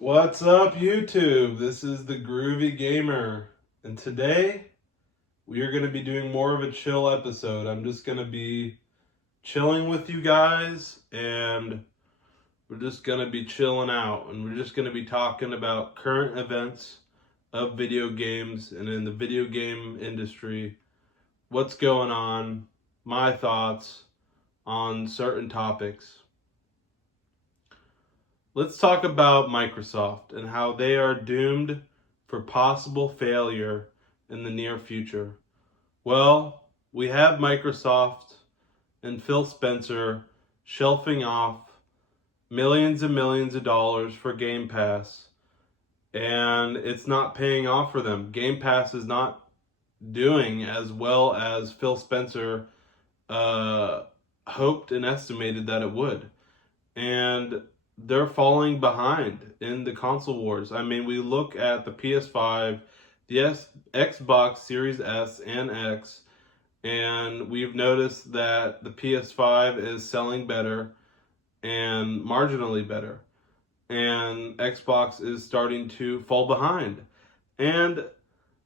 What's up, YouTube? This is the Groovy Gamer, and today we are going to be doing more of a chill episode. I'm just going to be chilling with you guys, and we're just going to be chilling out, and we're just going to be talking about current events of video games and in the video game industry, what's going on, my thoughts on certain topics. Let's talk about Microsoft and how they are doomed for possible failure in the near future. Well, we have Microsoft and Phil Spencer shelving off millions and millions of dollars for Game Pass, and it's not paying off for them. Game Pass is not doing as well as Phil Spencer hoped and estimated that it would. And they're falling behind in the console wars. I mean, we look at the PS5, the Xbox Series S and X, and we've noticed that the PS5 is selling better and marginally better, and Xbox is starting to fall behind. And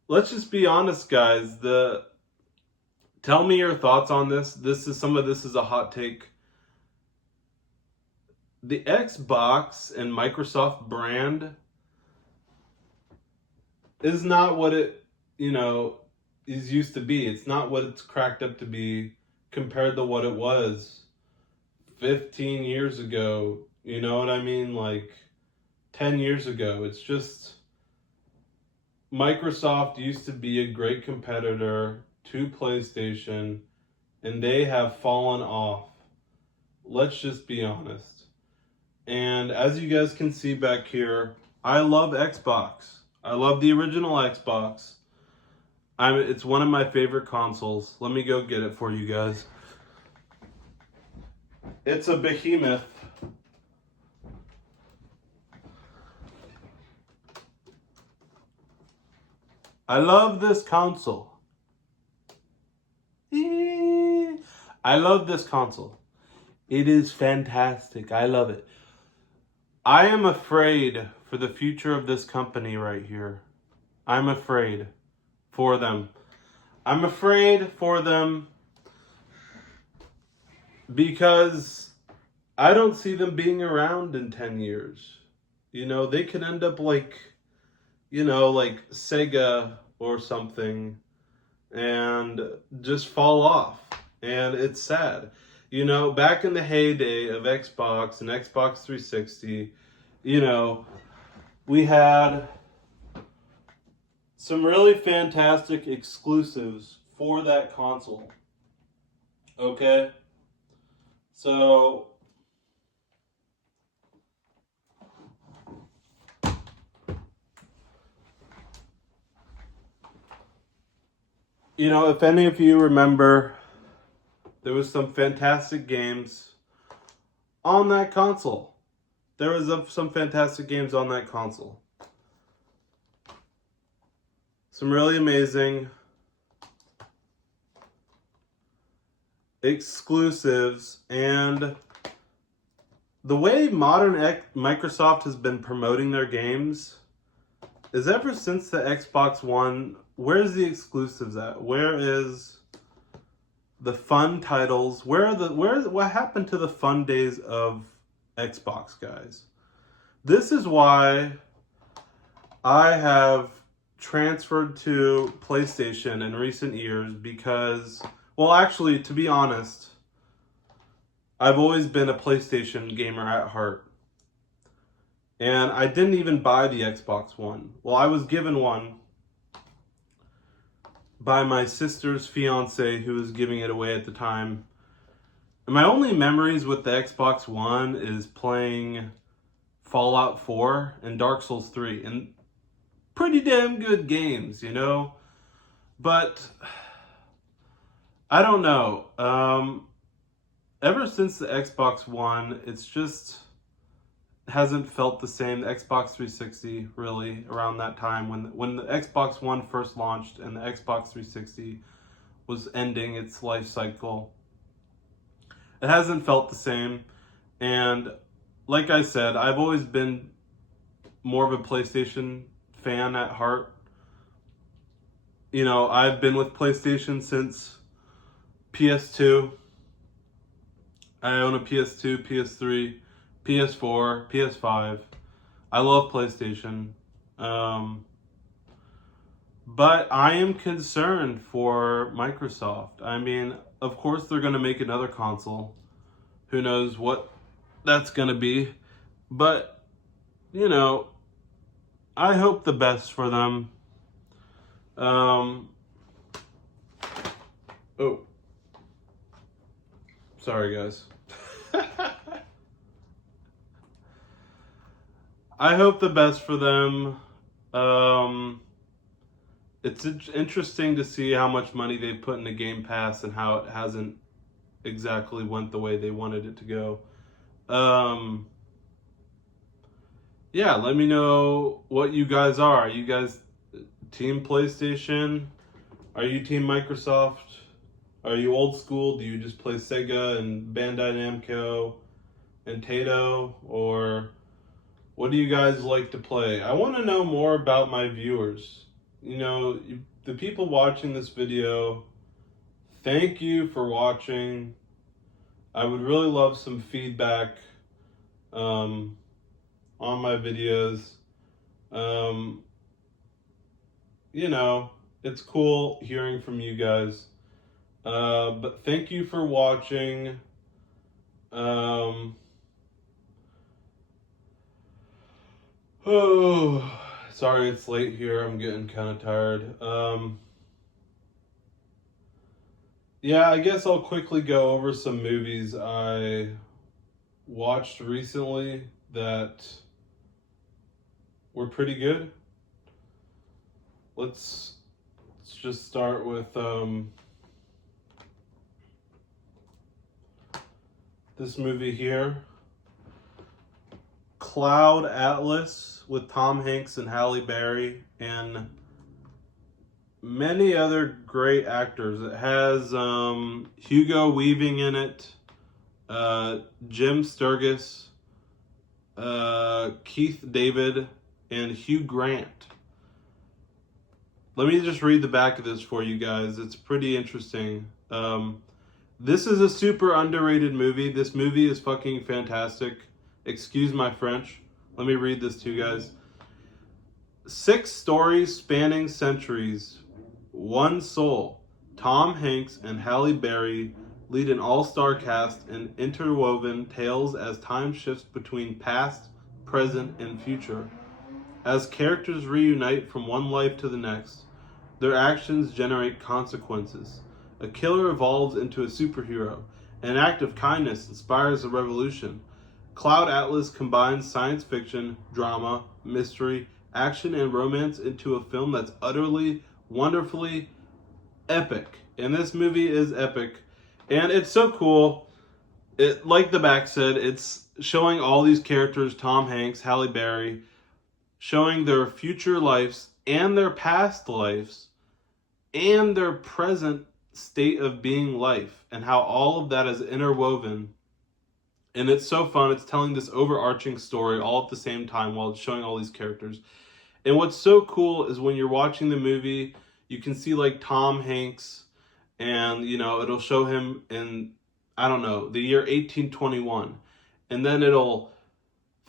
let's just be honest, guys. Tell me your thoughts on this. Some of this is a hot take. The Xbox and Microsoft brand is not what it, is used to be. It's not what it's cracked up to be compared to what it was 15 years ago. You know what I mean? Like 10 years ago. It's just Microsoft used to be a great competitor to PlayStation, and they have fallen off. Let's just be honest. And as you guys can see back here, I love Xbox. I love the original Xbox. It's one of my favorite consoles. Let me go get it for you guys. It's a behemoth. I love this console. I love this console. It is fantastic. I love it. I am afraid for the future of this company right here. I'm afraid for them. I'm afraid for them because I don't see them being around in 10 years. They could end up like Sega or something and just fall off. And it's sad. Back in the heyday of Xbox and Xbox 360, we had some really fantastic exclusives for that console. Okay? So, if any of you remember, there was some fantastic games on that console. There was some fantastic games on that console. Some really amazing exclusives. And the way modern Microsoft has been promoting their games is ever since the Xbox One, where's the exclusives at? Where is the fun titles? What happened to the fun days of Xbox, guys? This is why I have transferred to PlayStation in recent years because, well, actually, to be honest, I've always been a PlayStation gamer at heart. And I didn't even buy the Xbox One. Well, I was given one by my sister's fiance who was giving it away at the time. And my only memories with the Xbox One is playing Fallout 4 and Dark Souls 3. And pretty damn good games, But I don't know. Ever since the Xbox One, it's just hasn't felt the same. The Xbox 360, really, around that time when the Xbox One first launched and the Xbox 360 was ending its life cycle, it hasn't felt the same. And like I said, I've always been more of a PlayStation fan at heart. You know, I've been with PlayStation since PS2. I own a PS2, PS3, PS4, PS5. I love PlayStation. But I am concerned for Microsoft. I mean, of course they're going to make another console. Who knows what that's going to be. But, you know, I hope the best for them. Oh. Sorry, guys. I hope the best for them. It's interesting to see how much money they put into Game Pass and how it hasn't exactly went the way they wanted it to go. Yeah, let me know what you guys are. Are you guys Team PlayStation? Are you Team Microsoft? Are you old school? Do you just play Sega and Bandai Namco and Taito? Or what do you guys like to play? I want to know more about my viewers. You know, the people watching this video, thank you for watching. I would really love some feedback on my videos. You know, it's cool hearing from you guys. But thank you for watching. Oh, sorry it's late here. I'm getting kind of tired. Yeah, I guess I'll quickly go over some movies I watched recently that were pretty good. Let's just start with this movie here, Cloud Atlas, with Tom Hanks and Halle Berry and many other great actors. It has Hugo Weaving in it, Jim Sturgis, Keith David, and Hugh Grant. Let me just read the back of this for you guys. It's pretty interesting. This is a super underrated movie. This movie is fucking fantastic. Excuse my French. Let me read this to you guys. 6 stories spanning centuries. One soul. Tom Hanks and Halle Berry lead an all-star cast in interwoven tales as time shifts between past, present, and future. As characters reunite from one life to the next, their actions generate consequences. A killer evolves into a superhero. An act of kindness inspires a revolution. Cloud Atlas combines science fiction, drama, mystery, action, and romance into a film that's utterly, wonderfully epic. And this movie is epic. And it's so cool. It, like the back said, it's showing all these characters, Tom Hanks, Halle Berry, showing their future lives and their past lives and their present state of being life and how all of that is interwoven. And it's so fun. It's telling this overarching story all at the same time while it's showing all these characters. And what's so cool is when you're watching the movie, you can see like Tom Hanks and, you know, it'll show him in, I don't know, the year 1821. And then it'll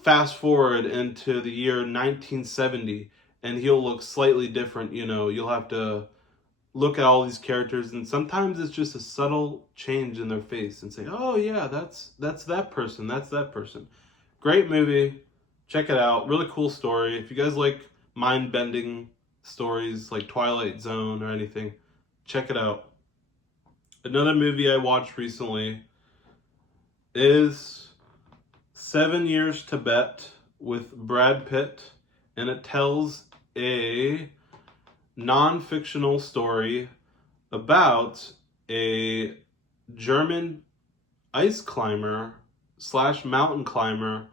fast forward into the year 1970 and he'll look slightly different. You know, you'll have to look at all these characters, and sometimes it's just a subtle change in their face and say, oh yeah, that's that person, that's that person. Great movie. Check it out. Really cool story. If you guys like mind-bending stories like Twilight Zone or anything, check it out. Another movie I watched recently is 7 Years Tibet with Brad Pitt, and it tells a non-fictional story about a German ice climber / mountain climber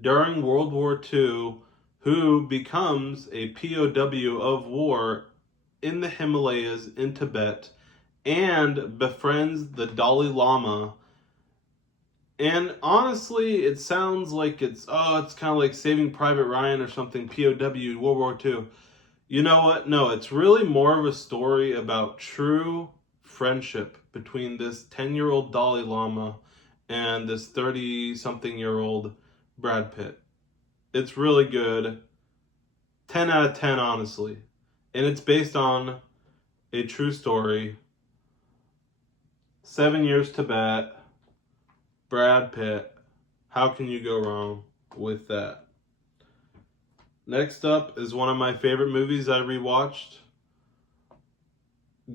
during World War II who becomes a POW of war in the Himalayas in Tibet and befriends the Dalai Lama And honestly, it sounds like it's kind of like Saving Private Ryan or something, POW, World War II. You know what? No, it's really more of a story about true friendship between this 10-year-old Dalai Lama and this 30-something-year-old Brad Pitt. It's really good. 10 out of 10, honestly. And it's based on a true story. 7 Years Tibet, Brad Pitt. How can you go wrong with that? Next up is one of my favorite movies I rewatched.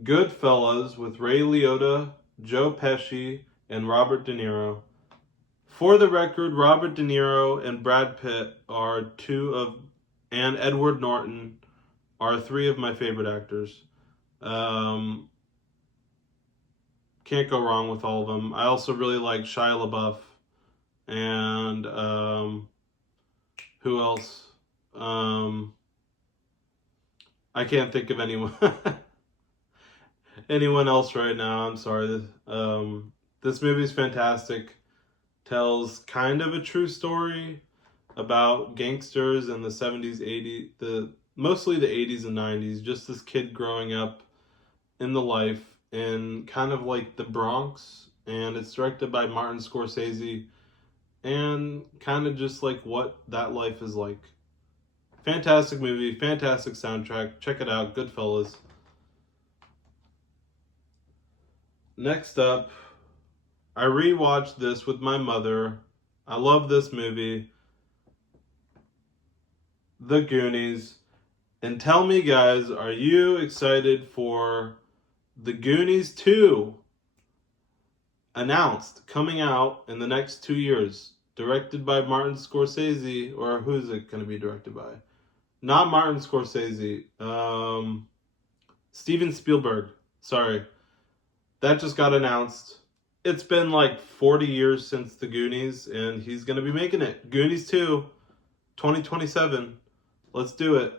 Goodfellas with Ray Liotta, Joe Pesci, and Robert De Niro. For the record, Robert De Niro and Brad Pitt are and Edward Norton are three of my favorite actors. Can't go wrong with all of them. I also really like Shia LaBeouf. And who else? I can't think of anyone anyone else right now. I'm sorry. This movie is fantastic. Tells kind of a true story about gangsters in the 70s, 80s, mostly the 80s and 90s. Just this kid growing up in the life in kind of like the Bronx, and it's directed by Martin Scorsese, and kind of just like what that life is like. Fantastic movie, fantastic soundtrack. Check it out, Goodfellas. Next up, I rewatched this with my mother. I love this movie, The Goonies. And tell me, guys, are you excited for The Goonies 2? Announced, coming out in the next 2 years. Directed by Martin Scorsese, or who's it going to be directed by? Not Martin Scorsese. Steven Spielberg. Sorry. That just got announced. It's been like 40 years since The Goonies, and he's going to be making it. Goonies 2, 2027. Let's do it.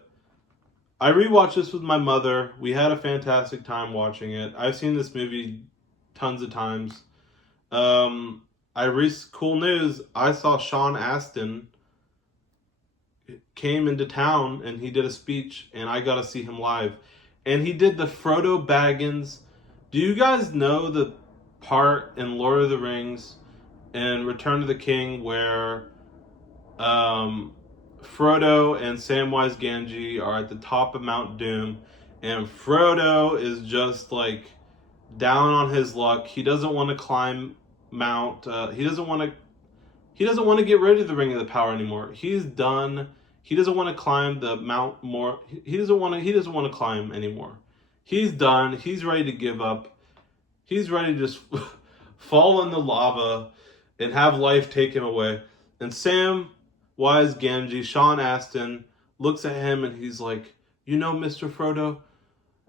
I rewatched this with my mother. We had a fantastic time watching it. I've seen this movie tons of times. Cool news, I saw Sean Astin came into town and he did a speech, and I got to see him live. And he did the Frodo Baggins. Do you guys know the part in Lord of the Rings and Return of the King where Frodo and Samwise Gamgee are at the top of Mount Doom, and Frodo is just like down on his luck. He doesn't want to climb Mount. He doesn't want to get rid of the Ring of the Power anymore. He's done. He doesn't want to climb the Mount more. He doesn't want to climb anymore. He's done. He's ready to give up. He's ready to just fall in the lava and have life take him away. And Samwise Gamgee, Sean Astin, looks at him and he's like, you know, Mr. Frodo,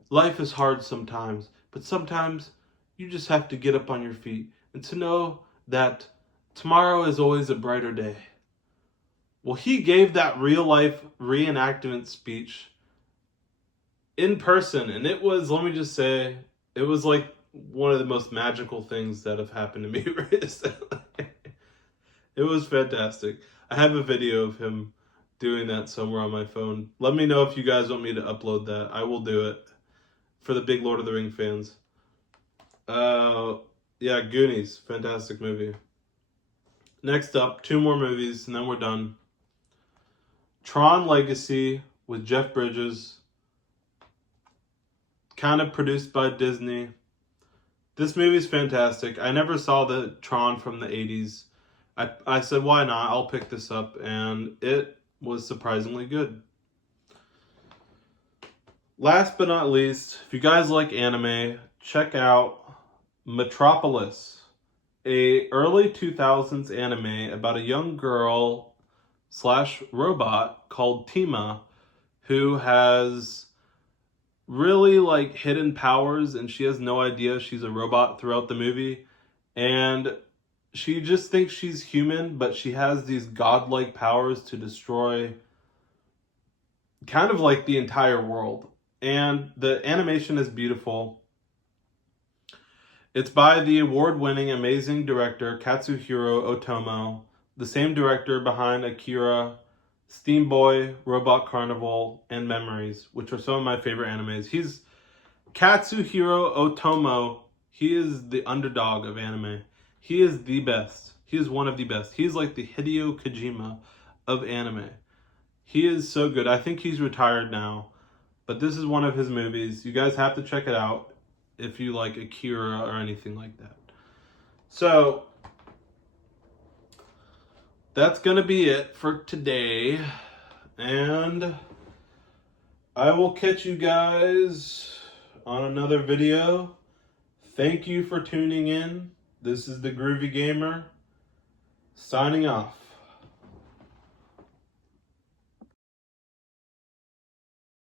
life is hard sometimes, but sometimes you just have to get up on your feet and to know that tomorrow is always a brighter day. Well, he gave that real life reenactment speech in person, and it was, let me just say, it was like one of the most magical things that have happened to me recently. It was fantastic. I have a video of him doing that somewhere on my phone. Let me know if you guys want me to upload that. I will do it for the big Lord of the Ring fans. Yeah, Goonies, fantastic movie. Next up, 2 more movies, and then we're done. Tron Legacy with Jeff Bridges. Kind of produced by Disney. This movie is fantastic. I never saw the Tron from the 80s. I said, why not? I'll pick this up. And it was surprisingly good. Last but not least, if you guys like anime, check out Metropolis, a early 2000s anime about a young girl / robot called Tima who has really like hidden powers, and she has no idea she's a robot throughout the movie. And she just thinks she's human, but she has these godlike powers to destroy kind of like the entire world. And the animation is beautiful. It's by the award-winning amazing director Katsuhiro Otomo, the same director behind Akira, Steam Boy, Robot Carnival, and Memories, which are some of my favorite animes. He's Katsuhiro Otomo. He is the underdog of anime. He is the best. He is one of the best. He's like the Hideo Kojima of anime. He is so good. I think he's retired now, but this is one of his movies. You guys have to check it out if you like Akira or anything like that. So, that's going to be it for today. And I will catch you guys on another video. Thank you for tuning in. This is the Groovy Gamer, signing off.